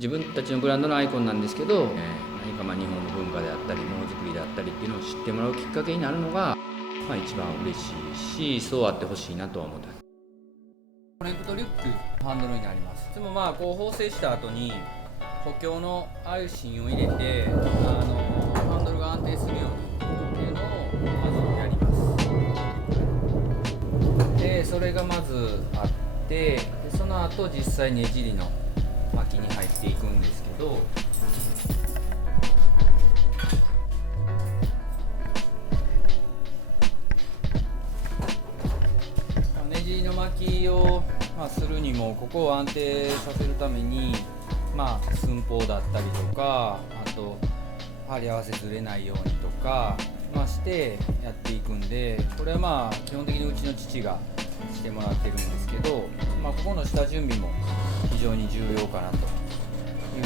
自分たちのブランドのアイコンなんですけど、何か日本の文化であったりものづくりであったりっていうのを知ってもらうきっかけになるのが、一番嬉しいし、そうあってほしいなとは思った。コネクトリュックハンドルになります。いつもこう縫製した後に補強のああいう芯を入れてハンドルが安定するようにっていうのをまずやります。でそれがまずあって、でその後実際ねじりの巻きに入っていくんですけど、ねじりの巻きを、するにもここを安定させるために、寸法だったりとか、あと針合わせずれないようにとか、してやっていくんで、これは基本的にうちの父がしてもらってるんですけど、ここの下準備も非常に重要かなと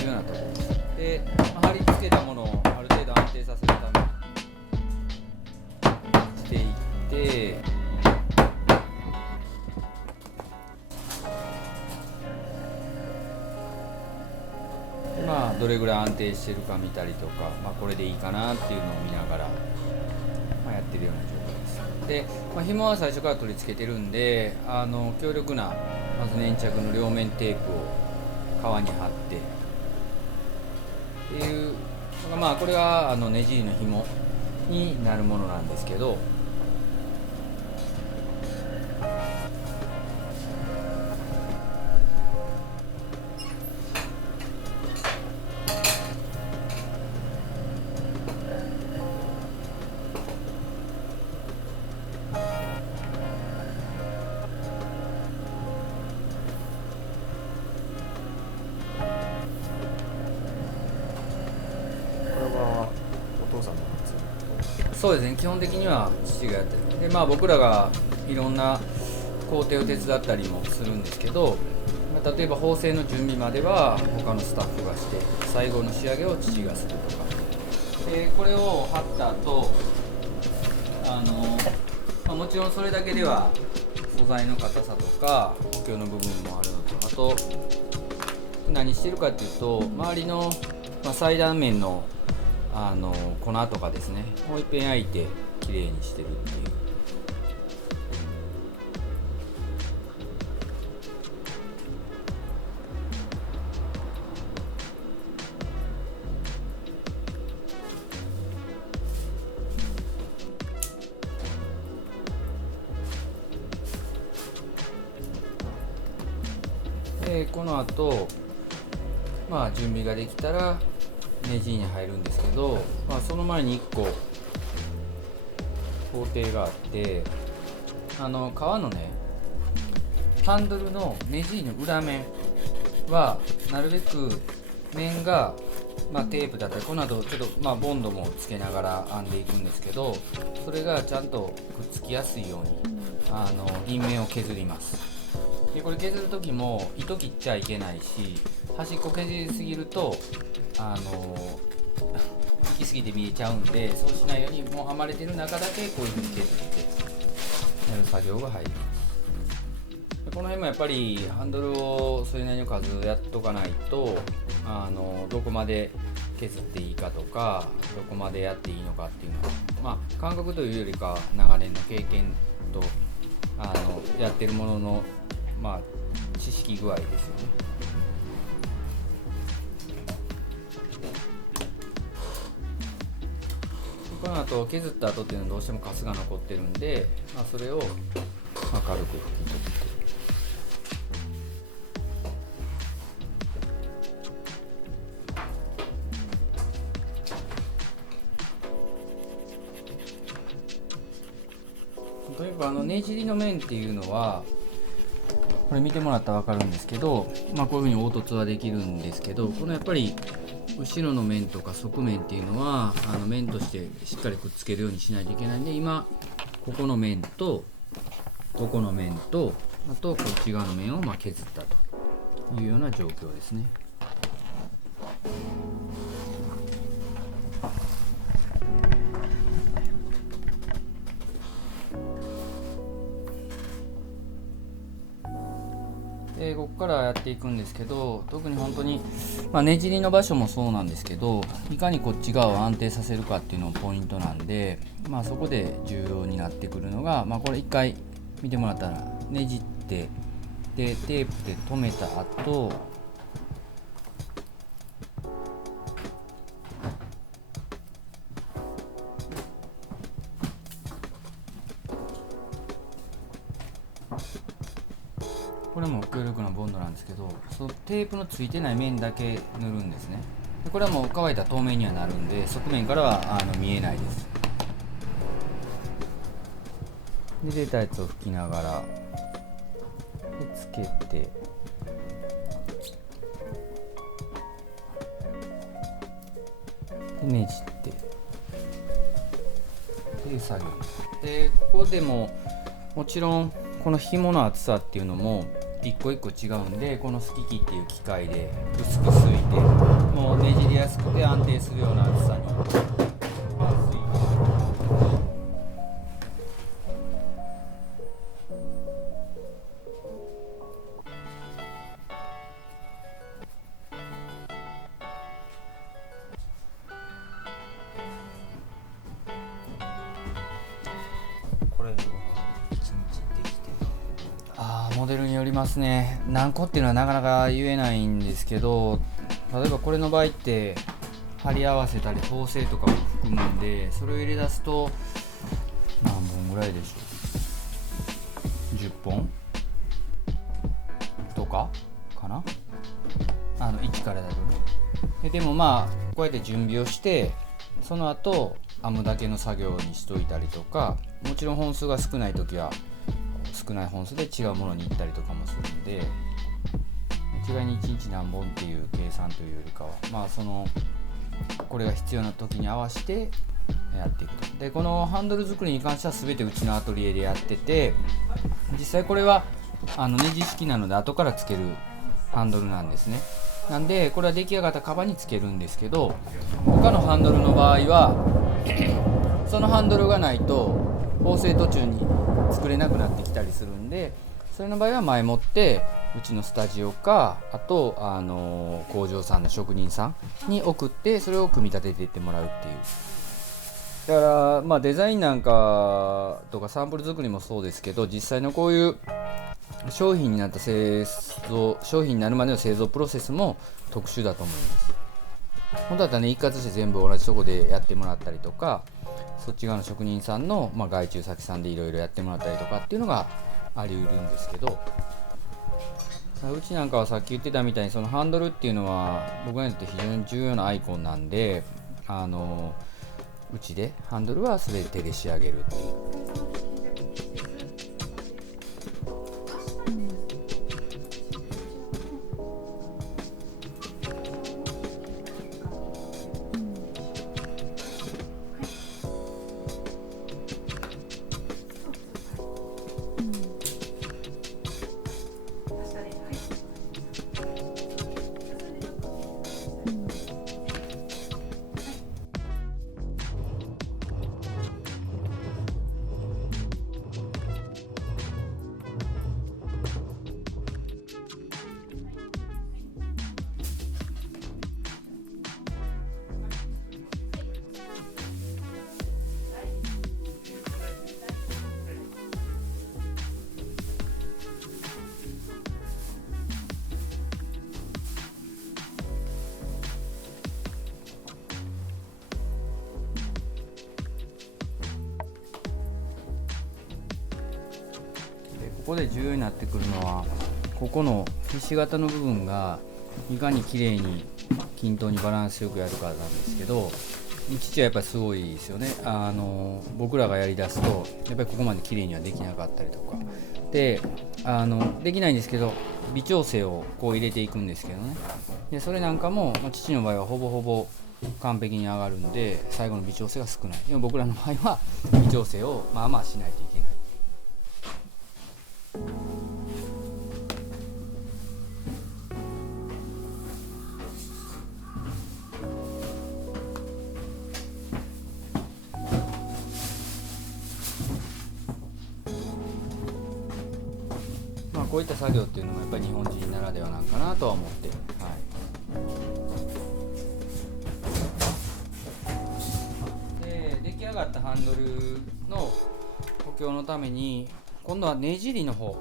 いうようなところです。で、貼り付けたものをある程度安定させるためにしていって、どれぐらい安定してるか見たりとか、これでいいかなっていうのを見ながら、やってるような状況です。で、紐は最初から取り付けてるんで、強力なまず粘着の両面テープを革に貼ってっていうのが、これがねじりの紐になるものなんですけど、お父さんのそうですね、基本的には父がやってる。で僕らがいろんな工程を手伝ったりもするんですけど、例えば縫製の準備までは他のスタッフがして、最後の仕上げを父がするとか。でこれを貼った後、もちろんそれだけでは素材の硬さとか補強の部分もあるのと、あと何してるかっていうと、周りの、裁断面の粉とかですね、もう一遍焼いてきれいにしてるっていう。でこの後、準備ができたらネジに入るんですけど、その前に1個工程があって、革のねハンドルのネジの裏面はなるべく面が、テープだったり、この後ちょっとボンドもつけながら編んでいくんですけど、それがちゃんとくっつきやすいように銀面を削ります。でこれ削る時も糸切っちゃいけないし、端っこ削りすぎると行き過ぎて見えちゃうんで、そうしないようにもう編まれてる中だけこういう風に削ってやる作業が入ります。この辺もやっぱりハンドルをそれなりの数やっとかないと、どこまで削っていいかとか、どこまでやっていいのかっていうのは、感覚というよりか長年の経験とやってるものの、知識具合ですよね。この後削った後っていうのはどうしてもカスが残ってるんで、それを軽く拭き取って。とにかくねじりの面っていうのは、これ見てもらったら分かるんですけど、こういう風に凹凸はできるんですけど、このやっぱり後ろの面とか側面っていうのは面としてしっかりくっつけるようにしないといけないんで、今ここの面とここの面と、あとこっち側の面を削ったというような状況ですね。でここからやっていくんですけど、特に本当に、ねじりの場所もそうなんですけど、いかにこっち側を安定させるかっていうのもポイントなんで、そこで重要になってくるのが、これ一回見てもらったらねじってでテープで留めた後、これも強力なボンドなんですけど、そのテープのついてない面だけ塗るんですね。でこれはもう乾いた透明にはなるんで、側面からは見えないです。で出たやつを拭きながらでつけて、でねじってっていう作業で、ここでももちろんこの紐の厚さっていうのも一個一個違うんで、このすき機っていう機械で薄くすいて、もうねじりやすくて安定するような厚さにすいて、これは1日できてモデルによりますね。何個っていうのはなかなか言えないんですけど、例えばこれの場合って貼り合わせたり縫製とかも含むんで、それを入れ出すと何本ぐらいでしょう、10本とかかな、1からだとね。でもこうやって準備をして、その後編むだけの作業にしといたりとか、もちろん本数が少ない時は少ない本数で違うものに行ったりとかもするんで、一概に1日何本っていう計算というよりかは、これが必要な時に合わせてやっていくと。でこのハンドル作りに関しては全てうちのアトリエでやってて、実際これはネジ式なので後からつけるハンドルなんですね。なんでこれは出来上がったカバにつけるんですけど、他のハンドルの場合はそのハンドルがないと縫製途中に作れなくなってきたりするんで、それの場合は前もってうちのスタジオか、あと工場さんの職人さんに送って、それを組み立てていってもらうっていう。だからデザインなんかとかサンプル作りもそうですけど、実際のこういう商品になった商品になるまでの製造プロセスも特殊だと思います。本当だったらね、一括して全部同じとこでやってもらったりとか、そっち側の職人さんの、外注先さんでいろいろやってもらったりとかっていうのがあり得るんですけど、うちなんかはさっき言ってたみたいに、そのハンドルっていうのは僕にとって非常に重要なアイコンなんで、うちでハンドルは全て手で仕上げるっていう。ここで重要になってくるのは、ここのひし形の部分がいかに綺麗に均等にバランスよくやるかなんですけど、父はやっぱりすごいですよね。僕らがやりだすとやっぱりここまで綺麗にはできなかったりとかで、できないんですけど、微調整をこう入れていくんですけどね。でそれなんかも、父の場合はほぼほぼ完璧に上がるんで、最後の微調整が少ない。でも僕らの場合は微調整をまあまあしないといけない。ここういった作業っていうのもやっぱり日本人ならではなんかなとは思って、はい、で出来上がったハンドルの補強のために今度はねじりの方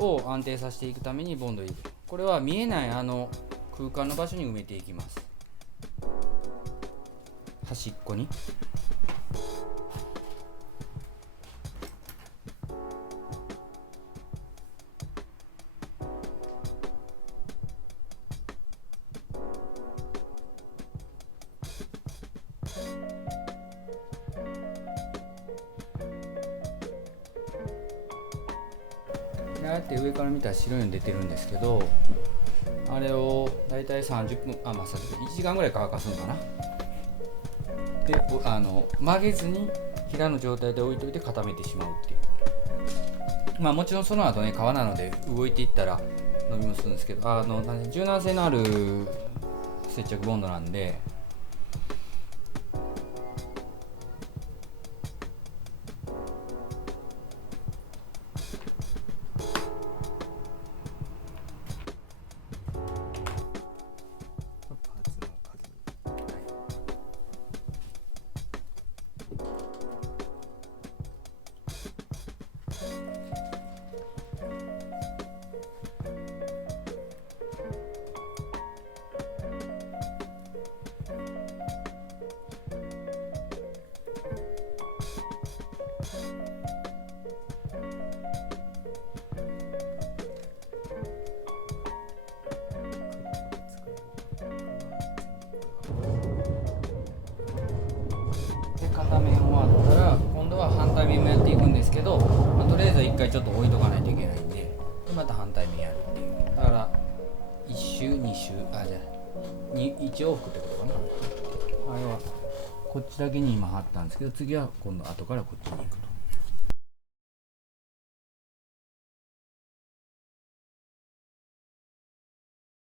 を安定させていくためにボンドを入れる。これは見えない空間の場所に埋めていきます。端っこに。ああやって上から見たら白いの出てるんですけど、あれをだいたい30分まあ1時間ぐらい乾かすのかな。で曲げずに平の状態で置いといて固めてしまうっていう。まあもちろんその後ね、革なので動いていったら伸びもするんですけど、柔軟性のある接着ボンドなんで、パーツの数。で片面終わったら今度は反対面もやっていくんですけど、とりあえずは1回ちょっと置いとかないといけないんで、また反対面やるっていう。だから1周2周じゃあ1往復ってことかな。あれはこっちだけに今貼ったんですけど、次は今度後からこっちに行くと。